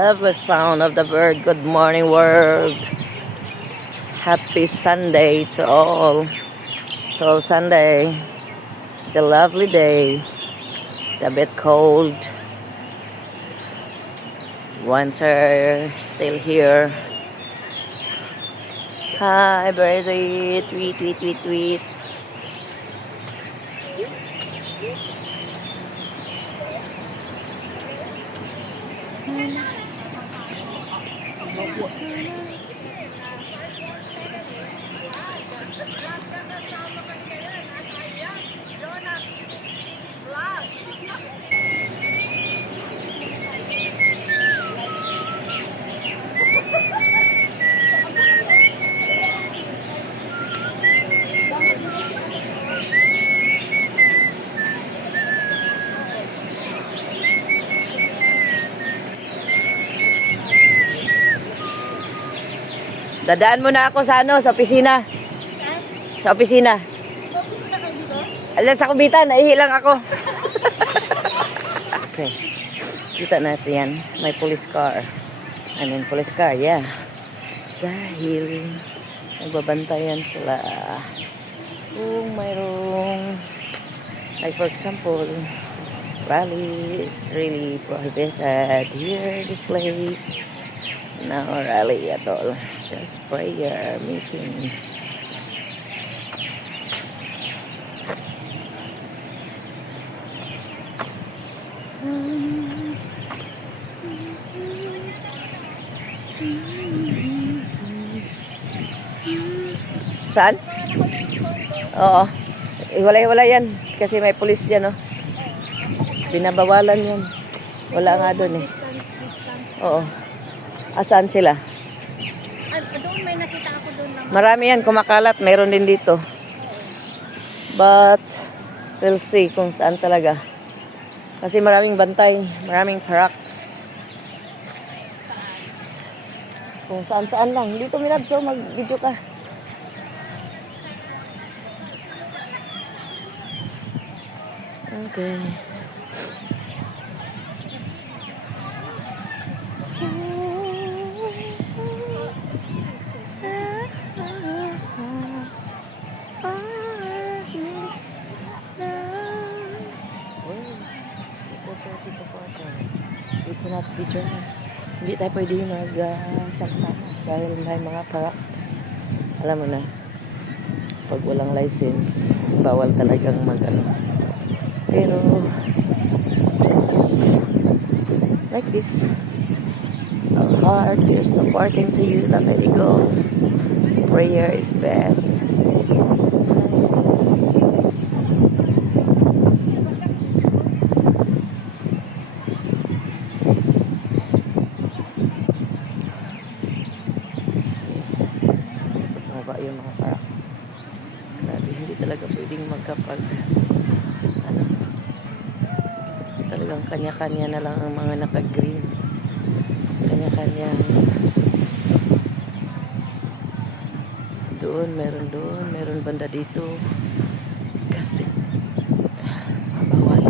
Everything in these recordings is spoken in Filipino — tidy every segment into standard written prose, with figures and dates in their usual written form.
Lovely sound of the bird. Good morning, world. Happy Sunday to all. To all Sunday. It's a lovely day. It's a bit cold. Winter still here. Hi, birdie. Tweet, tweet, tweet, tweet. Dadaan muna ako sa sa opisina. Sa opisina. Opisina kayo dito? Alam sa kubitan, naihilang ako. Okay. Kita natin yan. May police car. Police car, yeah. Dahil nagbabantayan sila kung mayroong, like for example, rally is really prohibited here, this place. No rally at all. Just prayer meeting. Saan? Oo. Iwalay-walay yan. Kasi may pulis dyan, no? Binabawalan yan. Wala nga doon, eh. Oo. Asan sila? Doon may nakita ako doon naman. Marami yan. Kumakalat. Mayroon din dito. But, we'll see kung saan talaga. Kasi maraming bantay. Maraming paraks. Kung saan-saan lang. Dito, Milabso. Mag-video ka. Okay. Supporter. Dito na picture na. Hindi tayo pwede mag-sama dahil may mga paraks. Alam mo na, pag walang license, bawal talagang mag-ano. Pero, just like this, our heart is supporting to you that very go. Prayer is best. Maba yung mga parak. Grabe, hindi talaga pwedeng magkapag talagang kanya-kanya na lang ang mga naka-green. Kanya-kanya. Doon, meron banda dito. Kasi mabawal.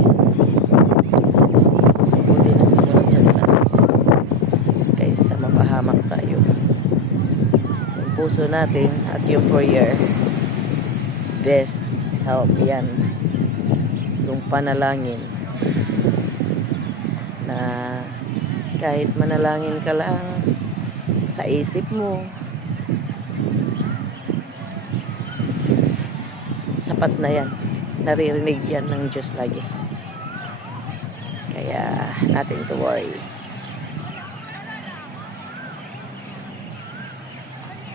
So, buti nang sumunod sa taas. Kaysa mapahamak tayo. Yung puso natin at yung prayer, best help yan. Yung panalangin na kahit manalangin ka lang sa isip mo, sapat na yan. Naririnig yan ng Diyos lagi. Kaya nothing to worry.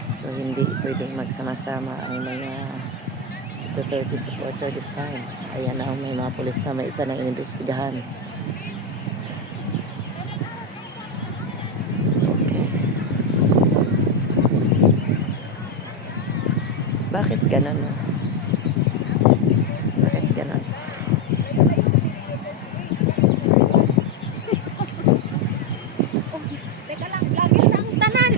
So hindi pwedeng magsama-sama ang mga Duterte supporter this time. Ayan na, may mga pulis na, may isa nang inimbestigahan. Bakit ganun? Bakit ganun? Teka lang, lagi ng tanan.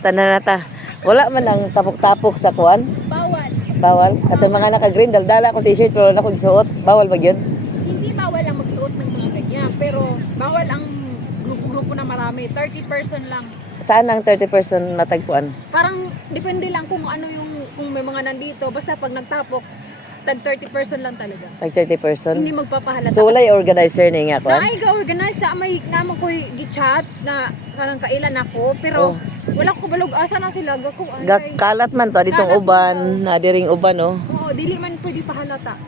Tanan na ta. Wala man ang tapok-tapok sa kuwan. Bawal. Bawal. At yung mga naka-green, daldala akong t-shirt pero wala akong suot. Bawal ba yun? Hindi bawal ang magsuot ng mga ganyan. Pero bawal ang grupo-grupo na marami. marami. 30% lang. Saan ang 30% matagpuan? Parang depende lang kung ano yung kung may mga nandito. Basta pag nagtapok, tag 30% lang talaga. Tag 30%? Hindi magpapahalata. So wala yung organizer ni nga na kuan? ay ga-organize na may naman ko gi-chat na kanang kailan ako pero wala ko balog asa na sila ga ko Kalat man to ditong Kalat uban, na diring uban oh. Oo, dili man pwede pahalata.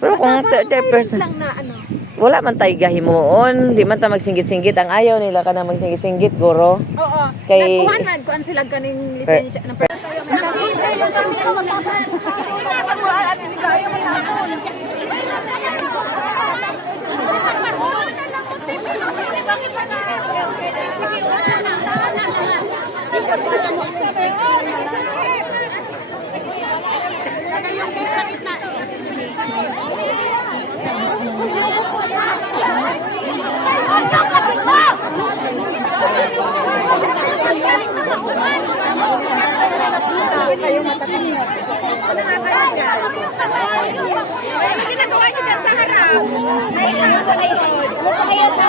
Pero kung Basta parang 30%, silent lang na ano. wala man tay gahimuon, di man ta magsinggit-singgit. Ang ayaw nila ka na magsinggit-singgit, guro. Oo. Kay- Nagkuhan sila kaning lisensya ng ginagawa niyo dyan sa harap. Ay, sa likod. Kaya sa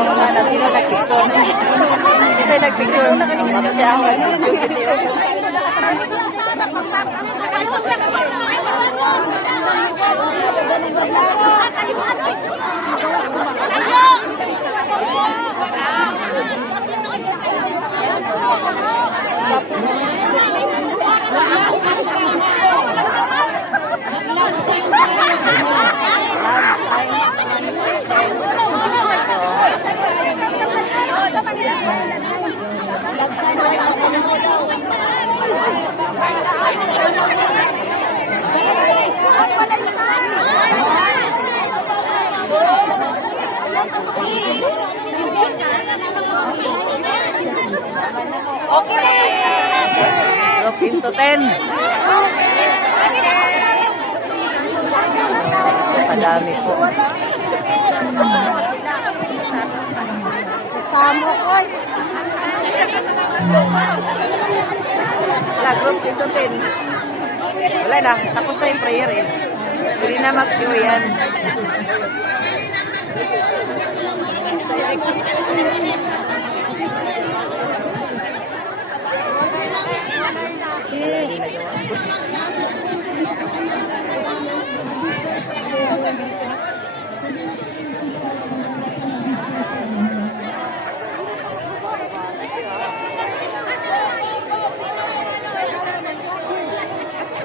Wala na sino nagpicture. Kasi nagpicture na kanina. Kasi ako video. Into 10. Padami po. Kasama ko. Wala, group into 10. Wala na, tapos na yung prayer eh. Hindi na magsiyo yan.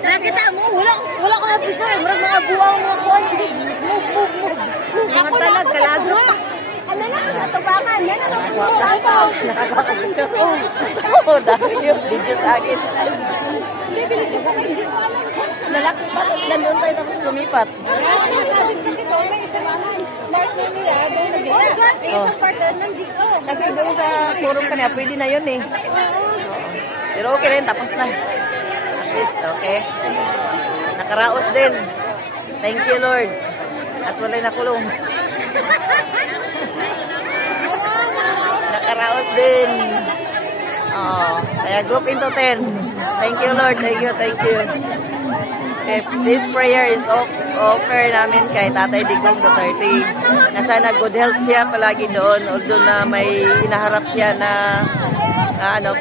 Nakita mo, wala ko na pisa. Marag mga buwang mga kuwan. Sige, move. Mga talag, kalago. Ano na, natubangan. Yan ang Nakakapicture ko. Oo, dami yung video sa akin. Hindi, binidyo ko. Hindi ko alam. Lalaki pa, nandun tayo tapos lumipat. Sabi kasi doon may isang partner nila. Doon na dito. May isang partner nandito. Kasi doon sa forum kanina, pwede na yun eh. Pero okay na yun, tapos na. At least, okay. Nakaraos din. Thank you, Lord. At wala'y nakulong. Nakaraos din. Oo. Kaya group into 10. Thank you, Lord. Thank you. Okay, this prayer is offer namin kay Tatay Digong Duterte. Na sana good health siya palagi doon. Although na may hinaharap siya na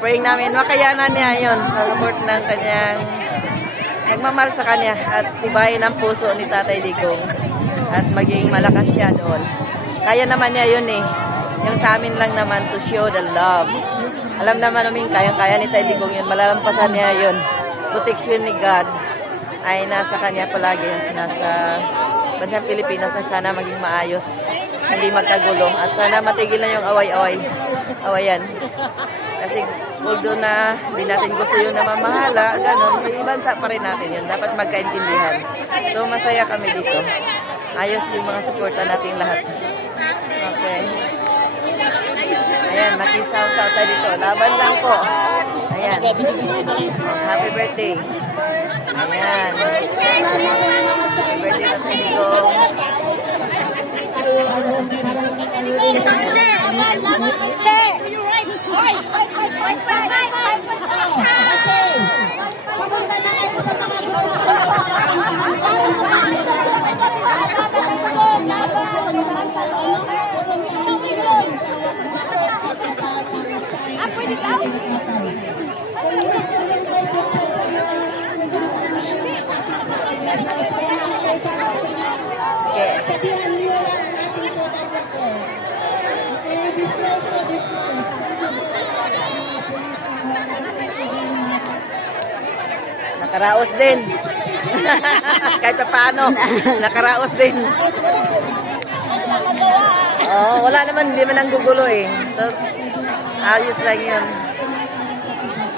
praying namin. Makayanan niya yon sa support ng kanyang nagmamahal sa kanya at tibayin ang puso ni Tatay Digong at maging malakas siya doon. Kaya naman niya yun eh. Yung sa amin lang naman to show the love. Alam naman namin kaya ni Tatay Digong yun. Malalampasan niya yun. Protection ni God ay nasa kanya palagi. Nasa bansang Pilipinas na sana maging maayos. Hindi magkagulong. At sana matigil na yung awayan. Kasi although na hindi natin gusto yung namamahala, ganun, may bansa pa rin natin yun. Dapat magkaintindihan. So masaya kami dito. Ayos yung mga suporta natin lahat. Okay. Ayan, makisaw-saw tayo dito. Laban lang po. Ayan. Happy birthday. Ayan. Happy birthday na tayo dito. Che! Che! Pumunta na kayo sa mga sabihan niyo lang ang ating photographer. Okay, disclose po, disclose. Nakaraos din. Kahit pa paano, nakaraos din. Oh, wala naman, hindi man ang gugulo eh. Tapos, ayos lang yun.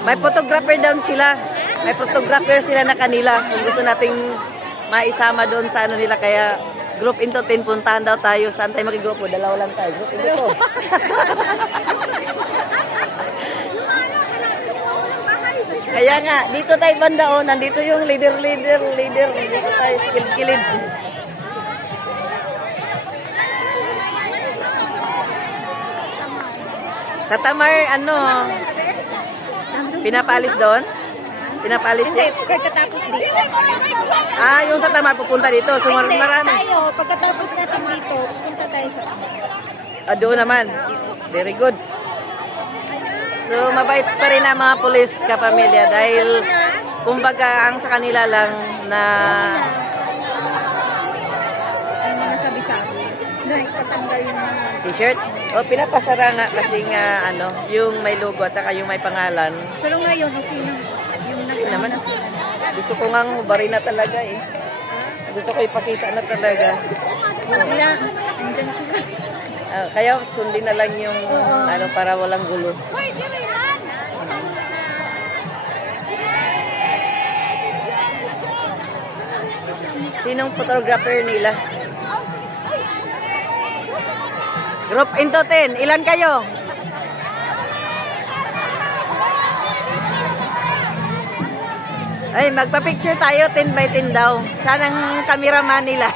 May photographer doon sila. May photographer sila na kanila. Kung gusto nating maisama doon sa ano nila, kaya group into 10, puntahan daw tayo. Saan tayo magigrupo? Dalawa lang tayo. Group into 2. Kaya nga, dito tayo banda oh, nandito yung leader. Dito tayo, kilid. Sa Tamar, ano, pinapalis doon? Pinapalis yun? Pagkatapos dito. Ah, yung sa Tamar, pupunta dito. So, marami. Tayo, pagkatapos natin dito, punta tayo sa Ah, doon naman. Very good. So, mabait pa rin ang mga pulis kapamilya dahil kumbaga ang sa kanila lang na ay mga sabi-sabi. Dahil patanggal yung mga... t-shirt. O, pinapasara nga kasi nga ano, yung may logo at saka yung may pangalan. Pero ngayon, okay na. Yung Naman. na sila. Gusto ko nga hubarin na talaga eh. Gusto ko ipakita na talaga. Kaya, andyan sila. Ah, kaya sundin na lang yung ano para walang gulo. Sinong photographer nila? Group into 10. Ilan kayo? Ay, magpa-picture tayo 10 by 10 daw. Saan ang cameraman nila?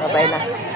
Bye-bye na.